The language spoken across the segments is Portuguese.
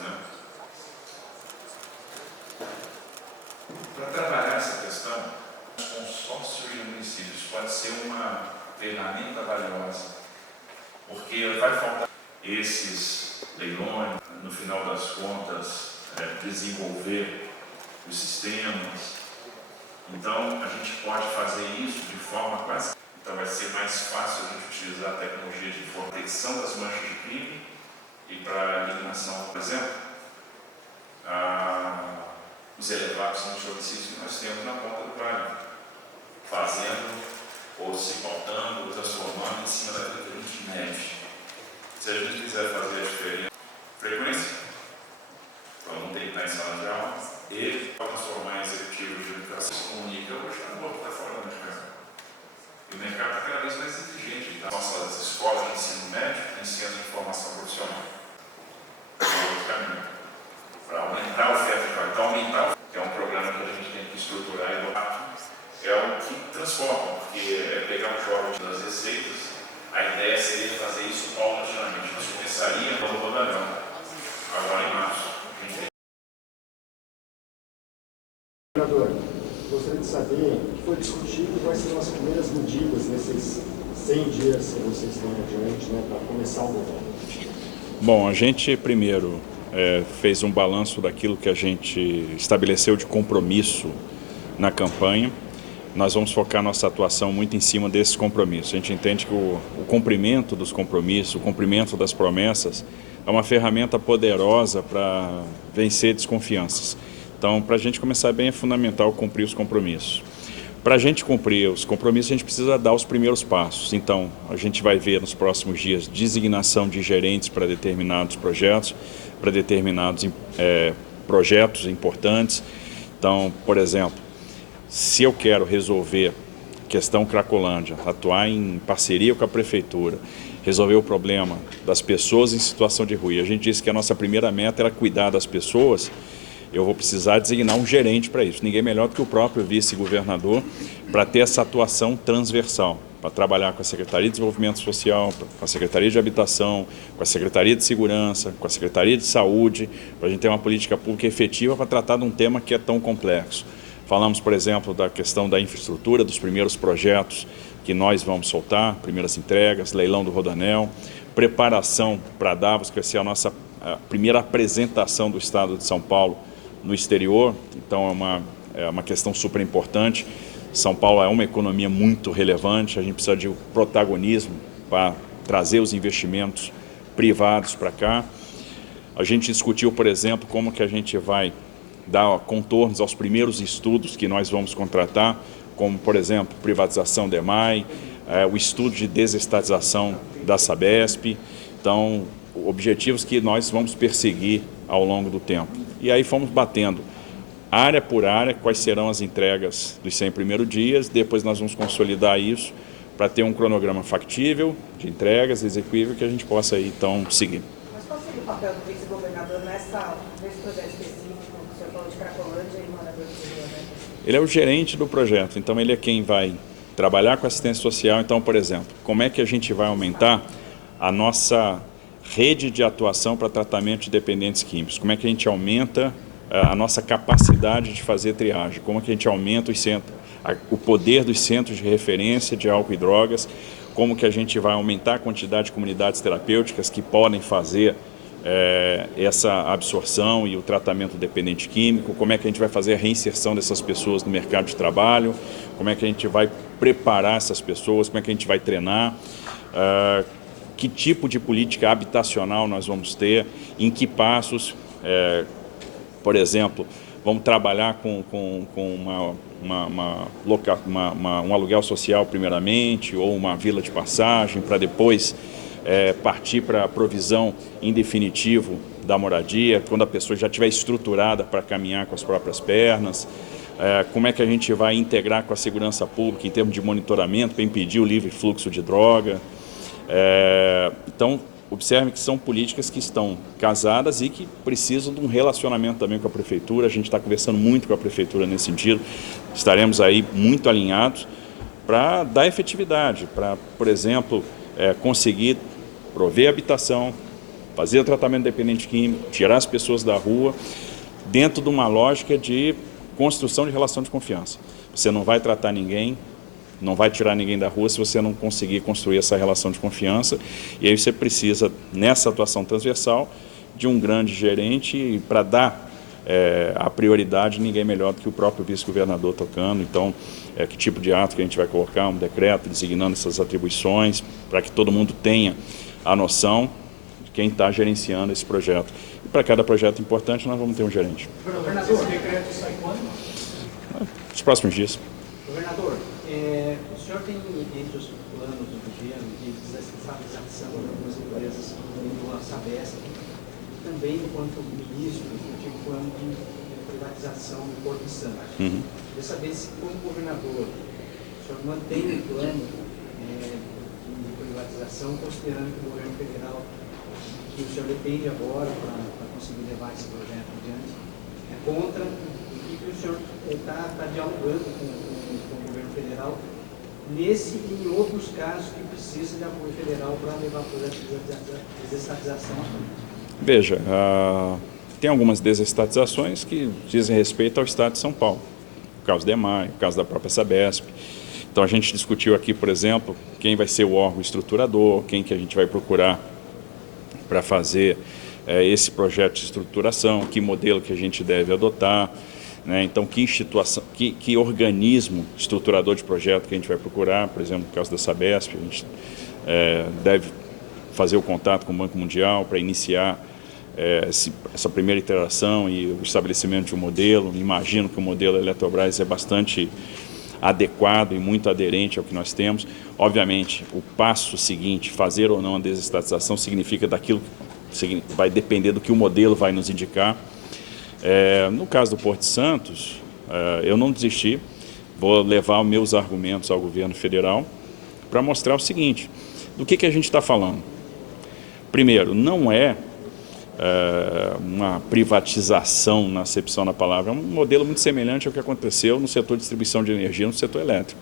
né? Para trabalhar essa questão, o consórcio e o município, isso pode ser uma ferramenta valiosa, porque vai faltar esses leilões, no final das contas, desenvolver os sistemas. Então, a gente pode fazer isso de forma quase... Então, vai ser mais fácil a gente utilizar a tecnologia de proteção das manchas de crime e para eliminação, por exemplo, os elevados nos homicídios que nós temos na ponta do vale, fazendo ou se pautando ou transformando em cima daquilo que a gente mede. Se a gente quiser fazer a diferença, frequência, para não ter que estar em sala de aula, e transformar em executivo de educação, se comunica, hoje está morto, está fora do mercado. E o mercado está cada vez mais exigente. Então, nossas escolas de ensino médio têm centro de formação profissional. É outro caminho. Para aumentar a oferta de trabalho. Então, aumentar, que é um programa que a gente tem que estruturar e botar, é o que transforma, porque é pegar um jovem das receitas, a ideia seria fazer isso paulatinamente. Nós começaríamos pelo Rodanel, agora em março. Vereador, gostaria de saber o que foi discutido e quais serão as primeiras medidas nesses 100 dias que vocês têm adiante, né, para começar o governo. Bom, a gente primeiro fez um balanço daquilo que a gente estabeleceu de compromisso na campanha. Nós vamos focar nossa atuação muito em cima desses compromissos. A gente entende que o cumprimento dos compromissos, o cumprimento das promessas é uma ferramenta poderosa para vencer desconfianças. Então, para a gente começar bem, é fundamental cumprir os compromissos. Para a gente cumprir os compromissos, a gente precisa dar os primeiros passos. Então, a gente vai ver nos próximos dias designação de gerentes para determinados projetos, para determinados projetos importantes. Então, por exemplo, se eu quero resolver a questão Cracolândia, atuar em parceria com a prefeitura, resolver o problema das pessoas em situação de rua, e a gente disse que a nossa primeira meta era cuidar das pessoas, eu vou precisar designar um gerente para isso. Ninguém melhor do que o próprio vice-governador para ter essa atuação transversal, para trabalhar com a Secretaria de Desenvolvimento Social, com a Secretaria de Habitação, com a Secretaria de Segurança, com a Secretaria de Saúde, para a gente ter uma política pública efetiva para tratar de um tema que é tão complexo. Falamos, por exemplo, da questão da infraestrutura, dos primeiros projetos que nós vamos soltar, primeiras entregas, leilão do Rodanel, preparação para Davos, que vai ser a nossa primeira apresentação do Estado de São Paulo no exterior. Então é uma questão super importante. São Paulo é uma economia muito relevante, a gente precisa de protagonismo para trazer os investimentos privados para cá. A gente discutiu, por exemplo, como que a gente vai dar contornos aos primeiros estudos que nós vamos contratar, como, por exemplo, privatização da EMAI, o estudo de desestatização da Sabesp. Então, objetivos que nós vamos perseguir ao longo do tempo. E aí fomos batendo área por área quais serão as entregas dos 100 primeiros dias, depois nós vamos consolidar isso para ter um cronograma factível de entregas, execuível, que a gente possa aí, então seguir. Mas qual seria o papel do vice-governador nesse projeto específico que o senhor falou de Cracolândia e morador de rua, né? Ele é o gerente do projeto, então ele é quem vai trabalhar com assistência social. Então, por exemplo, como é que a gente vai aumentar a nossa rede de atuação para tratamento de dependentes químicos? Como é que a gente aumenta a nossa capacidade de fazer triagem? Como é que a gente aumenta o poder dos centros de referência de álcool e drogas? Como que a gente vai aumentar a quantidade de comunidades terapêuticas que podem fazer essa absorção e o tratamento dependente químico? Como é que a gente vai fazer a reinserção dessas pessoas no mercado de trabalho? Como é que a gente vai preparar essas pessoas? Como é que a gente vai treinar? Que tipo de política habitacional nós vamos ter, em que passos, por exemplo, vamos trabalhar com um aluguel social primeiramente, ou uma vila de passagem, para depois partir para a provisão em definitivo da moradia, quando a pessoa já estiver estruturada para caminhar com as próprias pernas. Como é que a gente vai integrar com a segurança pública em termos de monitoramento para impedir o livre fluxo de droga. Então, observe que são políticas que estão casadas e que precisam de um relacionamento também com a Prefeitura. A gente está conversando muito com a Prefeitura nesse sentido. Estaremos aí muito alinhados para dar efetividade, para, por exemplo, conseguir prover habitação, fazer o tratamento dependente químico, tirar as pessoas da rua, dentro de uma lógica de construção de relação de confiança. Você não vai tratar ninguém, não vai tirar ninguém da rua se você não conseguir construir essa relação de confiança. E aí você precisa, nessa atuação transversal, de um grande gerente para dar a prioridade, ninguém melhor do que o próprio vice-governador tocando. Então, que tipo de ato que a gente vai colocar, um decreto designando essas atribuições, para que todo mundo tenha a noção de quem está gerenciando esse projeto. E para cada projeto importante, nós vamos ter um gerente. Governador, esse decreto sai quando? Nos próximos dias. Governador, o senhor tem entre os planos do governo de desestatização de algumas empresas, incluindo a Sabesp, e também, enquanto ministro, eu tive plano de privatização do Porto de Santos. Queria saber se, como governador, o senhor mantém o plano de privatização, considerando que o governo federal, que o senhor depende agora para conseguir levar esse projeto adiante, é contra, e que o senhor está dialogando com o governo federal nesse e em outros casos que precisa de apoio federal para levar o projeto de desestatização. Veja, tem algumas desestatizações que dizem respeito ao Estado de São Paulo. O caso da EMAI, o caso da própria Sabesp. Então a gente discutiu aqui, por exemplo, quem vai ser o órgão estruturador, quem que a gente vai procurar para fazer esse projeto de estruturação, que modelo que a gente deve adotar, né? Então que instituição, que organismo estruturador de projeto que a gente vai procurar. Por exemplo, no caso da Sabesp, a gente deve fazer o contato com o Banco Mundial para iniciar essa primeira iteração e o estabelecimento de um modelo. Imagino que o modelo Eletrobras é bastante adequado e muito aderente ao que nós temos. Obviamente, o passo seguinte, fazer ou não a desestatização, significa daquilo que vai depender do que o modelo vai nos indicar. No caso do Porto de Santos, eu não desisti, vou levar os meus argumentos ao governo federal para mostrar o seguinte: do que a gente está falando? Primeiro, não é uma privatização na acepção da palavra, é um modelo muito semelhante ao que aconteceu no setor de distribuição de energia, no setor elétrico.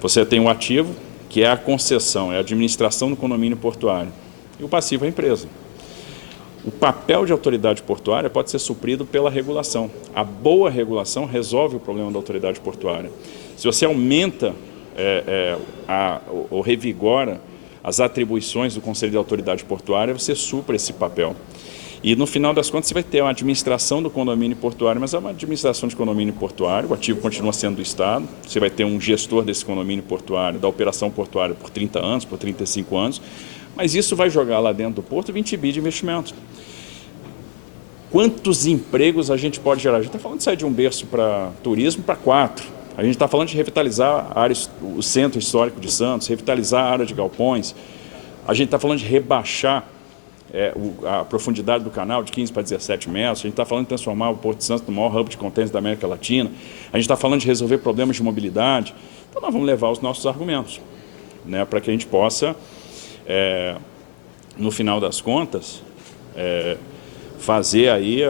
Você tem um ativo, que é a concessão, é a administração do condomínio portuário, e o passivo é a empresa. O papel de autoridade portuária pode ser suprido pela regulação. A boa regulação resolve o problema da autoridade portuária. Se você aumenta ou revigora as atribuições do Conselho de Autoridade Portuária, você supra esse papel. E, no final das contas, você vai ter uma administração do condomínio portuário, mas é uma administração de condomínio portuário, o ativo continua sendo do Estado, você vai ter um gestor desse condomínio portuário, da operação portuária por 30 anos, por 35 anos, mas isso vai jogar lá dentro do porto 20 bi de investimento. Quantos empregos a gente pode gerar? A gente está falando de sair de um berço para turismo para 4. A gente está falando de revitalizar o centro histórico de Santos, revitalizar a área de galpões. A gente está falando de rebaixar a profundidade do canal de 15 para 17 metros. A gente está falando de transformar o Porto de Santos no maior hub de contêineres da América Latina. A gente está falando de resolver problemas de mobilidade. Então, nós vamos levar os nossos argumentos, né, para que a gente possa, no final das contas, fazer aí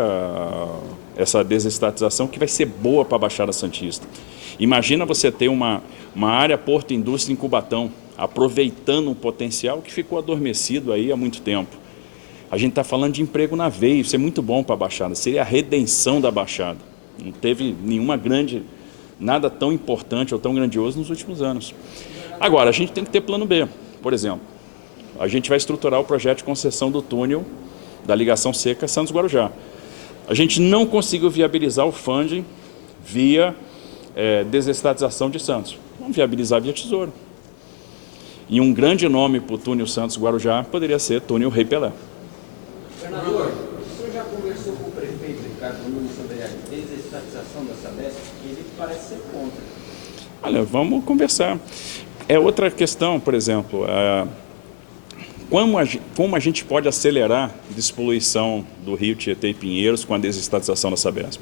essa desestatização que vai ser boa para a Baixada Santista. Imagina você ter uma área Porto Indústria em Cubatão, aproveitando um potencial que ficou adormecido aí há muito tempo. A gente está falando de emprego na veia, isso é muito bom para a Baixada, seria a redenção da Baixada. Não teve nada tão importante ou tão grandioso nos últimos anos. Agora, a gente tem que ter plano B. Por exemplo, a gente vai estruturar o projeto de concessão do túnel da ligação seca Santos-Guarujá. A gente não conseguiu viabilizar o funding via desestatização de Santos. Vamos viabilizar via Tesouro. E um grande nome para o túnel Santos-Guarujá poderia ser túnel Rei Pelé. Governador, o senhor já conversou com o prefeito Ricardo Nunes sobre a desestatização da Sabesp? Ele parece ser contra. Olha, vamos conversar. É outra questão, por exemplo, como a gente pode acelerar a despoluição do Rio Tietê e Pinheiros com a desestatização da Sabesp?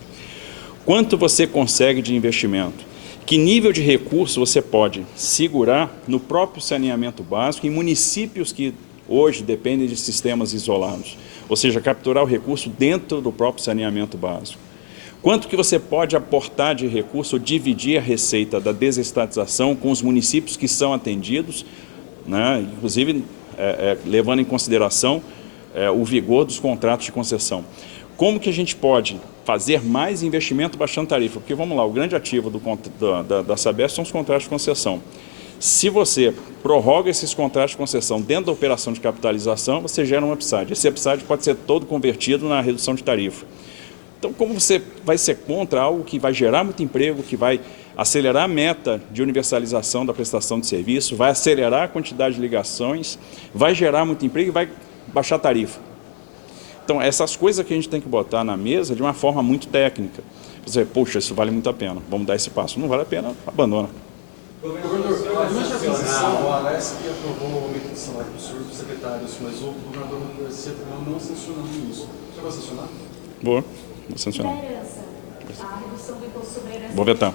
Quanto você consegue de investimento? Que nível de recurso você pode segurar no próprio saneamento básico em municípios que hoje dependem de sistemas isolados? Ou seja, capturar o recurso dentro do próprio saneamento básico. Quanto que você pode aportar de recurso ou dividir a receita da desestatização com os municípios que são atendidos, né? Inclusive levando em consideração o vigor dos contratos de concessão. Como que a gente pode fazer mais investimento baixando tarifa? Porque, vamos lá, o grande ativo da Sabesp são os contratos de concessão. Se você prorroga esses contratos de concessão dentro da operação de capitalização, você gera um upside. Esse upside pode ser todo convertido na redução de tarifa. Então, como você vai ser contra algo que vai gerar muito emprego, que vai acelerar a meta de universalização da prestação de serviço, vai acelerar a quantidade de ligações, vai gerar muito emprego e vai baixar a tarifa? Então, essas coisas que a gente tem que botar na mesa de uma forma muito técnica. Você, poxa, isso vale muito a pena, vamos dar esse passo. Não vale a pena, abandona. Governador, durante a transição, o Alessio que aprovou o aumento de salário para os senhores secretários, mas o governador da Garcia não sancionou isso. O senhor vai sancionar? Vou sancionar. Da herança, a redução do imposto sobre a herança. Vou vetar.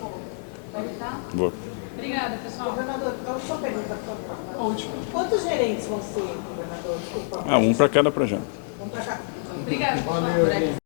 Vai vetar? Vou. Obrigada, pessoal. Governador, a última pergunta, por favor. Quantos gerentes vão ser, governador? Desculpa. Um para cada projeto. Vamos para cá. Obrigada, pessoal.